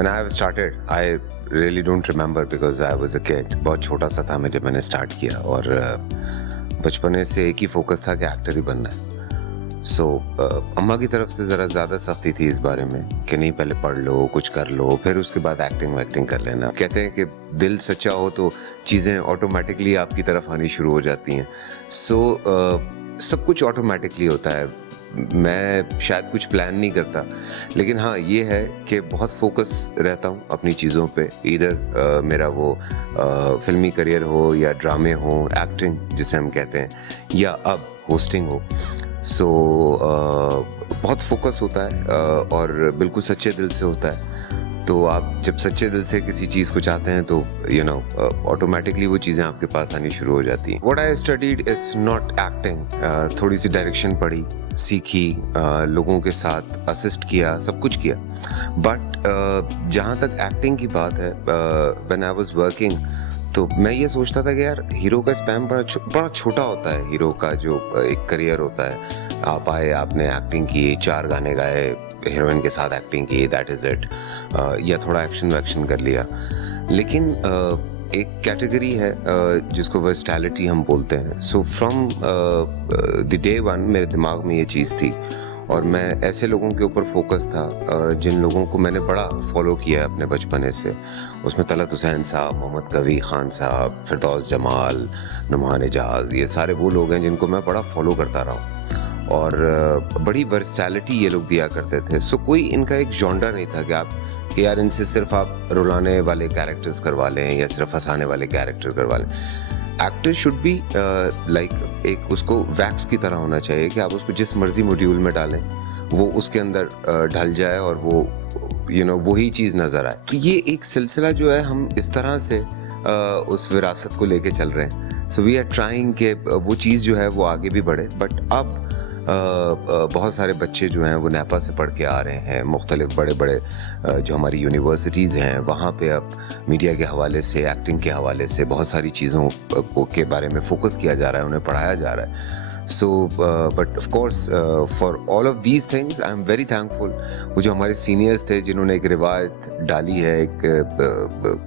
When I have started, I really don't remember because I was a kid. बहुत छोटा सा था मैं जब मैंने स्टार्ट किया और बचपने से एक ही फोकस था कि एक्टर ही बनना है। अम्मा की तरफ से ज़रा ज़्यादा सख्ती थी इस बारे में कि नहीं पहले पढ़ लो, कुछ कर लो, फिर उसके बाद एक्टिंग कर लेना। कहते हैं कि दिल सच्चा हो तो चीज़ें ऑटोमेटिकली आपकी तरफ आनी शुरू हो जाती हैं। सब कुछ ऑटोमेटिकली होता है। मैं शायद कुछ प्लान नहीं करता, लेकिन हाँ ये है कि बहुत फोकस रहता हूँ अपनी चीज़ों पे। इधर मेरा वो फिल्मी करियर हो या ड्रामे हो, एक्टिंग जिसे हम कहते हैं, या अब होस्टिंग हो। बहुत फोकस होता है और बिल्कुल सच्चे दिल से होता है। तो आप जब सच्चे दिल से किसी चीज़ को चाहते हैं तो ऑटोमेटिकली वो चीज़ें आपके पास आनी शुरू हो जाती हैं। What I studied, it's not acting. थोड़ी सी डायरेक्शन पढ़ी, सीखी, लोगों के साथ असिस्ट किया, सब कुछ किया। बट जहाँ तक एक्टिंग की बात है, व्हेन आई वाज वर्किंग, तो मैं ये सोचता था कि यार हीरो का स्पैम बड़ा छोटा होता है। हीरो का जो एक करियर होता है, आप आए, आपने एक्टिंग की, 4 गाने गाए, हीरोइन के साथ एक्टिंग की, दैट इज़ इट, या थोड़ा एक्शन वैक्शन कर लिया। लेकिन एक कैटेगरी है जिसको वर्सटैलिटी हम बोलते हैं। So from the day one मेरे दिमाग में ये चीज़ थी और मैं ऐसे लोगों के ऊपर फोकस था जिन लोगों को मैंने बड़ा फॉलो किया है अपने बचपने से। उसमें तलत हुसैन साहब, मोहम्मद कवी खान साहब, फिरदौस जमाल, नुमान एजाज, ये सारे वो लोग हैं जिनको मैं बड़ा फॉलो करता रहा हूँ और बड़ी वर्सटैलिटी ये लोग दिया करते थे। सो कोई इनका एक जॉनरा नहीं था कि यार इनसे सिर्फ आप रुलाने वाले कैरेक्टर्स करवा लें या सिर्फ हंसाने वाले कैरेक्टर करवा लें। एक्टर शुड बी लाइक एक उसको वैक्स की तरह होना चाहिए कि आप उसको जिस मर्जी मॉड्यूल में डालें वो उसके अंदर ढल जाए और वो वही चीज़ नज़र आए। तो ये एक सिलसिला जो है, हम इस तरह से उस विरासत को लेके चल रहे हैं। सो वी आर ट्राइंग के वो चीज़ जो है वो आगे भी बढ़े। बट अब बहुत सारे बच्चे जो हैं वो नेपा से पढ़ के आ रहे हैं, मुख्तलिफ बड़े बड़े जो हमारी यूनिवर्सिटीज़ हैं वहाँ पे अब मीडिया के हवाले से, एक्टिंग के हवाले से बहुत सारी चीज़ों के बारे में फोकस किया जा रहा है, उन्हें पढ़ाया जा रहा है। But of course for all of these things I am very thankful. वो जो हमारे सीनियर्स थे जिन्होंने एक रिवायत डाली है, एक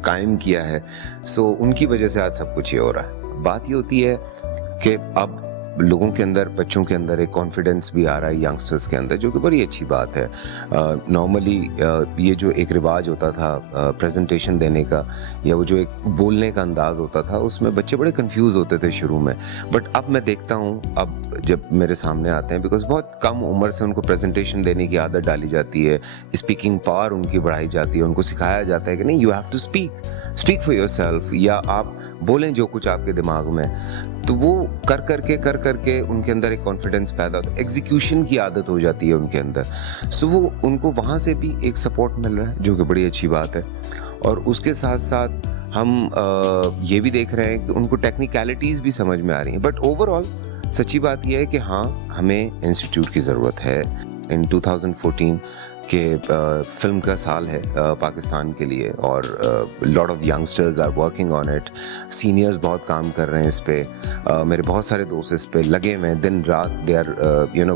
कायम किया है, उनकी वजह से आज सब कुछ ये हो रहा है। बात ये होती है कि अब लोगों के अंदर, बच्चों के अंदर एक कॉन्फिडेंस भी आ रहा है, यंगस्टर्स के अंदर, जो कि बड़ी अच्छी बात है। नॉर्मली ये जो एक रिवाज होता था प्रेजेंटेशन देने का, या वो जो एक बोलने का अंदाज़ होता था, उसमें बच्चे बड़े कंफ्यूज होते थे शुरू में। बट अब मैं देखता हूँ, अब जब मेरे सामने आते हैं, बिकॉज बहुत कम उम्र से उनको प्रेजेंटेशन देने की आदत डाली जाती है, स्पीकिंग पावर उनकी बढ़ाई जाती है, उनको सिखाया जाता है कि नहीं, you have to speak for yourself, या आप बोलें जो कुछ आपके दिमाग में। तो वो कर करके उनके अंदर एक कॉन्फिडेंस पैदा होता है, एग्जीक्यूशन की आदत हो जाती है उनके अंदर। वो उनको वहाँ से भी एक सपोर्ट मिल रहा है, जो कि बड़ी अच्छी बात है। और उसके साथ साथ हम ये भी देख रहे हैं कि उनको टेक्निकलिटीज़ भी समझ में आ रही हैं। बट ओवरऑल सच्ची बात यह है कि हाँ, हमें इंस्टीट्यूट की ज़रूरत है। इन 2014 के फिल्म का साल है पाकिस्तान के लिए, और lot of youngsters are working on it. Seniors बहुत काम कर रहे हैं इस पे। मेरे बहुत सारे दोस्त इस पे लगे हुए हैं, दिन रात they are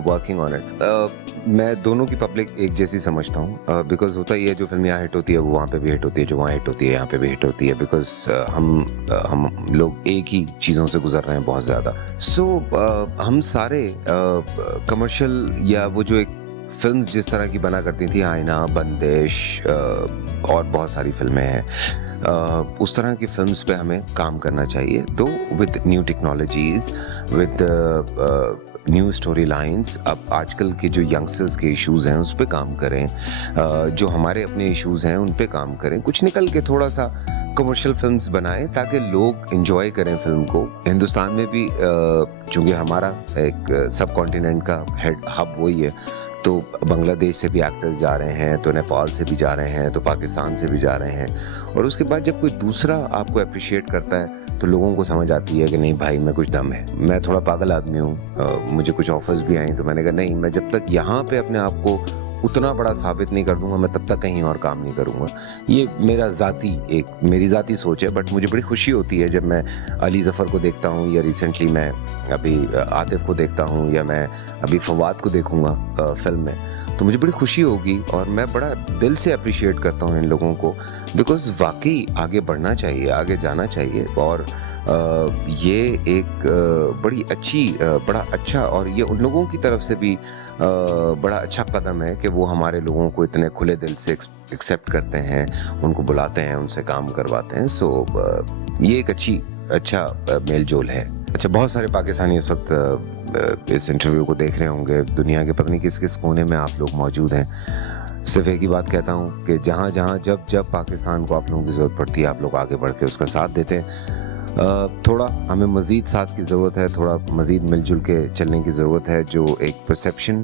working on it. मैं दोनों की पब्लिक एक जैसी समझता हूँ, बिकॉज होता ही है, जो फिल्म यहाँ हिट होती है वो वहाँ पे भी हिट होती है, जो वहाँ हिट होती है यहाँ पे भी हिट होती है, बिकॉज हम लोग एक ही चीज़ों से गुजर रहे हैं बहुत ज़्यादा। हम सारे कमर्शियल या वो जो एक फिल्म्स जिस तरह की बना करती थी, आईना, बंदिश और बहुत सारी फिल्में हैं, उस तरह की फिल्म्स पे हमें काम करना चाहिए, दो with new technologies, with new story lines. अब आजकल के जो यंगस्टर्स के इश्यूज़ हैं उस पे काम करें, जो हमारे अपने इश्यूज़ हैं उन पे काम करें, कुछ निकल के थोड़ा सा कमर्शियल फिल्म्स बनाएं ताकि लोग एंजॉय करें फिल्म को। हिंदुस्तान में भी चूँकि हमारा एक सब कॉन्टिनेंट का हेड हब वही है, तो बांग्लादेश से भी एक्टर्स जा रहे हैं, तो नेपाल से भी जा रहे हैं, तो पाकिस्तान से भी जा रहे हैं। और उसके बाद जब कोई दूसरा आपको अप्रिशिएट करता है तो लोगों को समझ आती है कि नहीं भाई, मैं कुछ दम है। मैं थोड़ा पागल आदमी हूँ, मुझे कुछ ऑफर्स भी आई, तो मैंने कहा नहीं, मैं जब तक यहाँ पे अपने आप को उतना बड़ा साबित नहीं कर दूंगा, मैं तब तक कहीं और काम नहीं करूंगा। ये मेरी ज़ाती सोच है। बट मुझे बड़ी खुशी होती है जब मैं अली ज़फ़र को देखता हूँ, या रिसेंटली मैं अभी आतिफ़ को देखता हूँ, या मैं अभी फवाद को देखूँगा फ़िल्म में, तो मुझे बड़ी खुशी होगी और मैं बड़ा दिल से अप्रिशिएट करता हूँ इन लोगों को, बिकॉज़ वाक़ई आगे बढ़ना चाहिए, आगे जाना चाहिए। और ये एक बड़ा अच्छा, और ये उन लोगों की तरफ से भी बड़ा अच्छा कदम है कि वो हमारे लोगों को इतने खुले दिल से एक्सेप्ट करते हैं, उनको बुलाते हैं, उनसे काम करवाते हैं। सो ये एक अच्छा मेल जोल है। अच्छा, बहुत सारे पाकिस्तानी इस वक्त इस इंटरव्यू को देख रहे होंगे, दुनिया के पता नहीं किस किस कोने में आप लोग मौजूद हैं। सिर्फ एक ही बात कहता हूँ कि जहाँ जहाँ जब पाकिस्तान को आप लोगों की ज़रूरत पड़ती है, आप लोग आगे बढ़ के उसका साथ देते हैं। थोड़ा हमें मज़ीद साथ की ज़रूरत है, थोड़ा मज़ीद मिलजुल के चलने की ज़रूरत है। जो एक परसेप्शन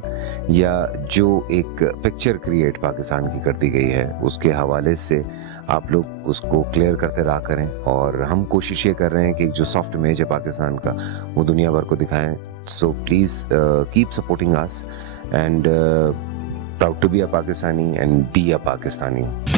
या जो एक पिक्चर क्रिएट पाकिस्तान की कर दी गई है, उसके हवाले से आप लोग उसको क्लियर करते रहा करें। और हम कोशिश ये कर रहे हैं कि जो सॉफ्ट इमेज है पाकिस्तान का, वो दुनिया भर को दिखाएं। So please keep supporting us and proud to be a Pakistani and be a Pakistani.